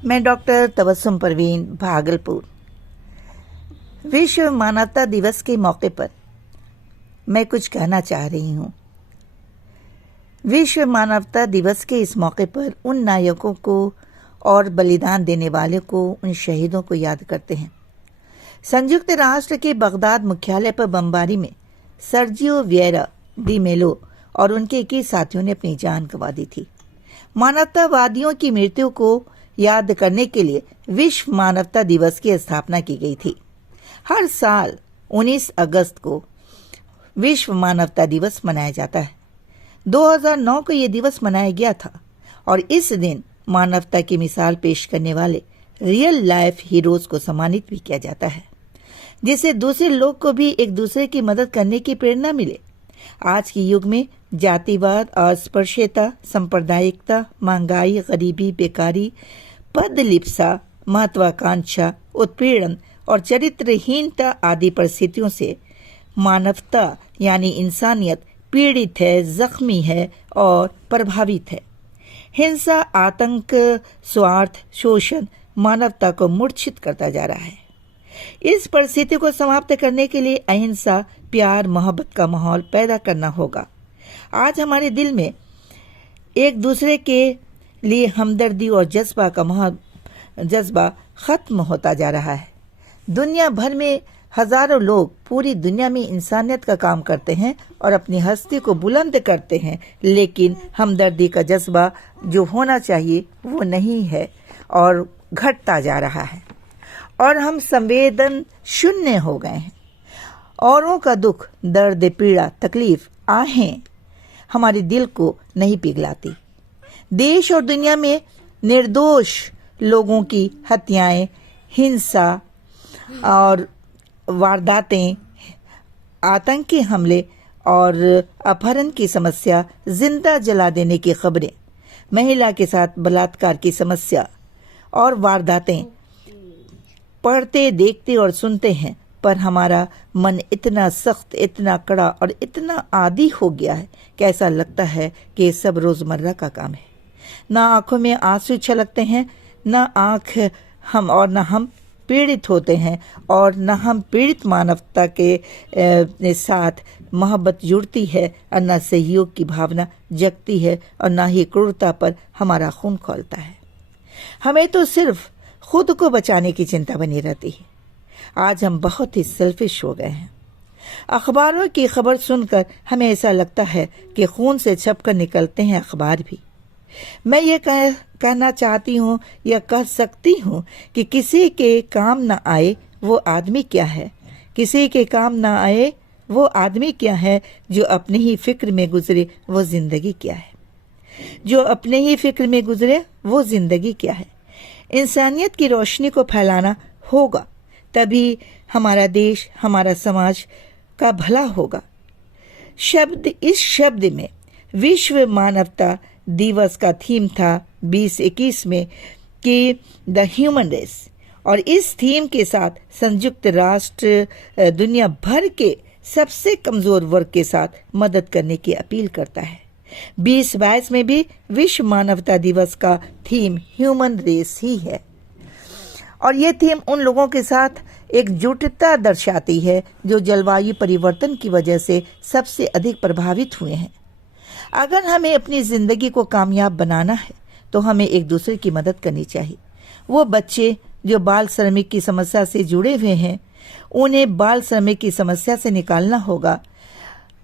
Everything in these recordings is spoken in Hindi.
मैं डॉक्टर तबस्सुम परवीन, भागलपुर। विश्व मानवता दिवस के मौके पर मैं कुछ कहना चाह रही हूँ। विश्व मानवता दिवस के इस मौके पर उन नायकों को और बलिदान देने वालों को, उन शहीदों को याद करते हैं। संयुक्त राष्ट्र के बगदाद मुख्यालय पर बमबारी में सर्जियो विएरा डी मेलो और उनके 21 साथियों ने अपनी जान गंवा दी थी। मानवतावादियों की मृत्यु को याद करने के लिए विश्व मानवता दिवस की स्थापना की गई थी। हर साल 19 अगस्त को विश्व मानवता दिवस मनाया जाता है। 2009 को यह दिवस मनाया गया था और इस दिन मानवता की मिसाल पेश करने वाले रियल लाइफ हीरोज को सम्मानित भी किया जाता है, जिससे दूसरे लोग को भी एक दूसरे की मदद करने की प्रेरणा मिले। आज के युग में जातिवाद, अस्पृश्यता, सांप्रदायिकता, महंगाई, गरीबी, बेकारी, पदलिप्सा, महत्वाकांक्षा, उत्पीड़न और चरित्रहीनता आदि परिस्थितियों से मानवता यानी इंसानियत पीड़ित है, जख्मी है और प्रभावित है। हिंसा, आतंक, स्वार्थ, शोषण मानवता को मूर्छित करता जा रहा है। इस परिस्थिति को समाप्त करने के लिए अहिंसा, प्यार, मोहब्बत का माहौल पैदा करना होगा। आज हमारे दिल में एक दूसरे के लिए हमदर्दी और जज्बा खत्म होता जा रहा है। दुनिया भर में हजारों लोग पूरी दुनिया में इंसानियत का काम करते हैं और अपनी हस्ती को बुलंद करते हैं, लेकिन हमदर्दी का जज्बा जो होना चाहिए वो नहीं है और घटता जा रहा है और हम संवेदन शून्य हो गए हैं। औरों का दुख, दर्द, पीड़ा, तकलीफ, आहें हमारे दिल को नहीं पिघलाती। देश और दुनिया में निर्दोष लोगों की हत्याएं, हिंसा और वारदातें, आतंकी हमले और अपहरण की समस्या, जिंदा जला देने की खबरें, महिला के साथ बलात्कार की समस्या और वारदातें पढ़ते, देखते और सुनते हैं, पर हमारा मन इतना सख्त, इतना कड़ा और इतना आदी हो गया है कि ऐसा लगता है कि ये सब रोजमर्रा का काम है। ना आंखों में आंसू छलकते हैं, ना हम पीड़ित होते हैं और न हम पीड़ित मानवता के साथ मोहब्बत जुड़ती है और न सहयोग की भावना जगती है और न ही क्रूरता पर हमारा खून खौलता है। हमें तो सिर्फ खुद को बचाने की चिंता बनी रहती है। आज हम बहुत ही सेल्फिश हो गए हैं। अखबारों की खबर सुनकर हमें ऐसा लगता है कि खून से छपकर निकलते हैं अखबार भी। मैं ये कहना चाहती हूँ या कह सकती हूँ कि किसी के काम न आए वो आदमी क्या है, किसी के काम न आए वो आदमी क्या है, जो अपने ही फिक्र में गुजरे वो जिंदगी क्या है, जो अपने ही फिक्र में गुजरे वो जिंदगी क्या है। इंसानियत की रोशनी को फैलाना होगा, तभी हमारा देश, हमारा समाज का भला होगा। इस शब्द में विश्व मानवता दिवस का थीम था 2021 में कि द ह्यूमन रेस, और इस थीम के साथ संयुक्त राष्ट्र दुनिया भर के सबसे कमजोर वर्ग के साथ मदद करने की अपील करता है। 2022 में भी विश्व मानवता दिवस का थीम ह्यूमन रेस ही है और ये थीम उन लोगों के साथ एकजुटता दर्शाती है जो जलवायु परिवर्तन की वजह से सबसे अधिक प्रभावित हुए हैं। अगर हमें अपनी जिंदगी को कामयाब बनाना है तो हमें एक दूसरे की मदद करनी चाहिए। वो बच्चे जो बाल श्रमिक की समस्या से जुड़े हुए हैं, उन्हें बाल श्रमिक की समस्या से निकालना होगा।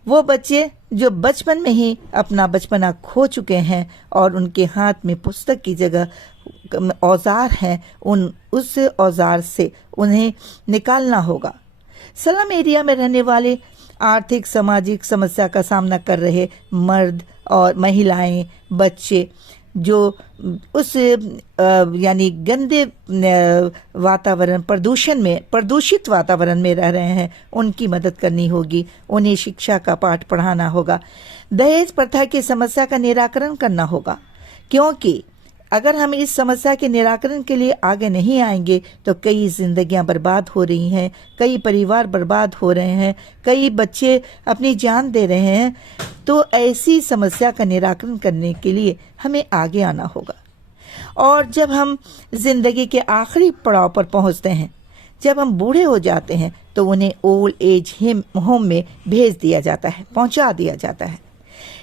वो बच्चे जो बचपन में ही अपना बचपना खो चुके हैं और उनके हाथ में पुस्तक की जगह औजार हैं, उस औजार से उन्हें निकालना होगा। स्लम एरिया में रहने वाले आर्थिक, सामाजिक समस्या का सामना कर रहे मर्द और महिलाएं, बच्चे जो उस यानी गंदे वातावरण, प्रदूषित वातावरण में रह रहे हैं, उनकी मदद करनी होगी। उन्हें शिक्षा का पाठ पढ़ाना होगा। दहेज प्रथा की समस्या का निराकरण करना होगा, क्योंकि अगर हम इस समस्या के निराकरण के लिए आगे नहीं आएंगे तो कई जिंदगियां बर्बाद हो रही हैं, कई परिवार बर्बाद हो रहे हैं, कई बच्चे अपनी जान दे रहे हैं। तो ऐसी समस्या का निराकरण करने के लिए हमें आगे आना होगा और जब हम जिंदगी के आखिरी पड़ाव पर पहुंचते हैं, जब हम बूढ़े हो जाते हैं, तो उन्हें ओल्ड एज होम में भेज दिया जाता है, पहुंचा दिया जाता है।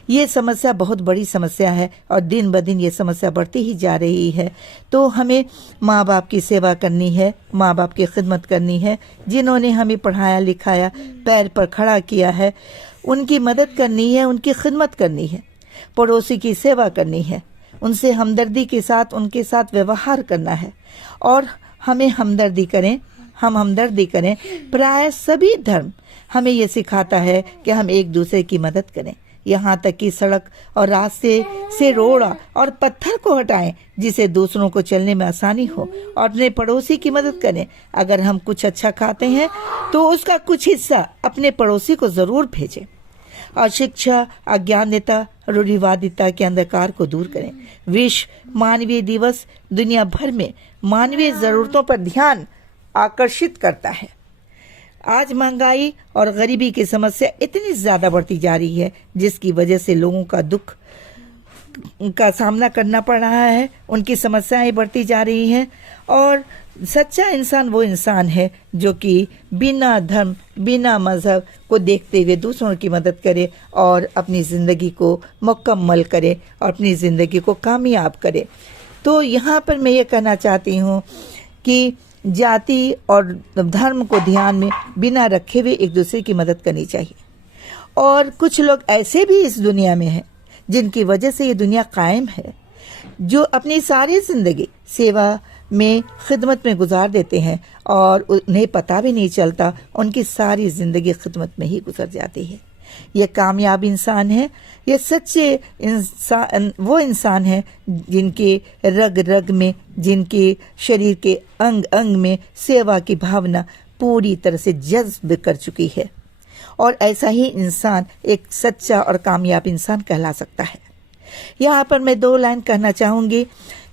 ये समस्या बहुत बड़ी समस्या है और दिन ब दिन ये समस्या बढ़ती ही जा रही है। तो हमें माँ बाप की सेवा करनी है, माँ बाप की खिदमत करनी है, जिन्होंने हमें पढ़ाया लिखाया, पैर पर खड़ा किया है, उनकी मदद करनी है, उनकी खिदमत करनी है, पड़ोसी की सेवा करनी है, उनसे हमदर्दी के साथ उनके साथ व्यवहार करना है। और हमें हमदर्दी करें, हम हमदर्दी करें। प्राय सभी धर्म हमें ये सिखाता है कि हम एक दूसरे की मदद करें, यहाँ तक कि सड़क और रास्ते से रोड़ा और पत्थर को हटाएं, जिससे दूसरों को चलने में आसानी हो, और अपने पड़ोसी की मदद करें। अगर हम कुछ अच्छा खाते हैं तो उसका कुछ हिस्सा अपने पड़ोसी को जरूर भेजें। और शिक्षा, अज्ञानता, रूढ़िवादिता के अंधकार को दूर करें। विश्व मानवीय दिवस दुनिया भर में मानवीय जरूरतों पर ध्यान आकर्षित करता है। आज महंगाई और गरीबी की समस्या इतनी ज्यादा बढ़ती जा रही है, जिसकी वजह से लोगों का दुख का सामना करना पड़ रहा है, उनकी समस्याएं बढ़ती जा रही हैं। और सच्चा इंसान वो इंसान है जो कि बिना धर्म, बिना मजहब को देखते हुए दूसरों की मदद करे और अपनी ज़िंदगी को मुकम्मल करे और अपनी ज़िंदगी को कामयाब करे। तो यहाँ पर मैं ये कहना चाहती हूँ कि जाति और धर्म को ध्यान में बिना रखे हुए एक दूसरे की मदद करनी चाहिए। और कुछ लोग ऐसे भी इस दुनिया में हैं जिनकी वजह से ये दुनिया कायम है, जो अपनी सारी जिंदगी सेवा में, खिदमत में गुजार देते हैं और उन्हें पता भी नहीं चलता, उनकी सारी जिंदगी खिदमत में ही गुजर जाती है। ये कामयाब इंसान है, ये सच्चे इंसान वो इंसान है जिनके रग रग में, जिनके शरीर के अंग अंग में सेवा की भावना पूरी तरह से जज्ब कर चुकी है। और ऐसा ही इंसान एक सच्चा और कामयाब इंसान कहला सकता है। यहाँ पर मैं 2 लाइन कहना चाहूँगी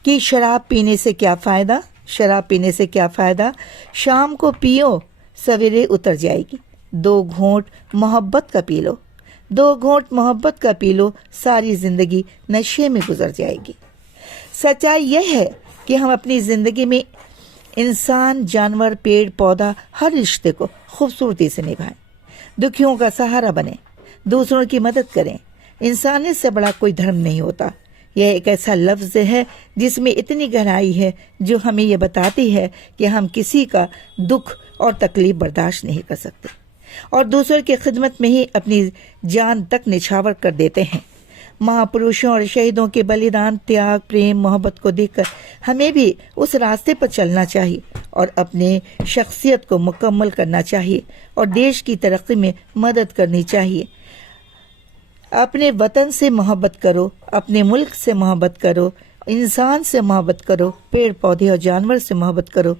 कि शराब पीने से क्या फ़ायदा, शराब पीने से क्या फ़ायदा। शाम को पियो, सवेरे उतर जाएगी। 2 घूंट मोहब्बत का पी लो, 2 घूंट मोहब्बत का पी लो, सारी ज़िंदगी नशे में गुजर जाएगी। सच्चाई यह है कि हम अपनी ज़िंदगी में इंसान, जानवर, पेड़ पौधा, हर रिश्ते को खूबसूरती से निभाएं, दुखियों का सहारा बने, दूसरों की मदद करें। इंसानियत से बड़ा कोई धर्म नहीं होता। यह एक ऐसा लफ्ज़ है जिसमें इतनी गहराई है, जो हमें यह बताती है कि हम किसी का दुख और तकलीफ बर्दाश्त नहीं कर सकते और दूसरों की खिदमत में ही अपनी जान तक निछावर कर देते हैं। महापुरुषों और शहीदों के बलिदान, त्याग, प्रेम, मोहब्बत को देखकर हमें भी उस रास्ते पर चलना चाहिए और अपने शख्सियत को मुकम्मल करना चाहिए और देश की तरक्की में मदद करनी चाहिए। अपने वतन से मोहब्बत करो, अपने मुल्क से मोहब्बत करो, इंसान से मोहब्बत करो, पेड़ पौधे और जानवर से मोहब्बत करो,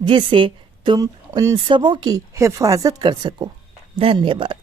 जिससे तुम उन सबों की हिफाजत कर सको। धन्यवाद।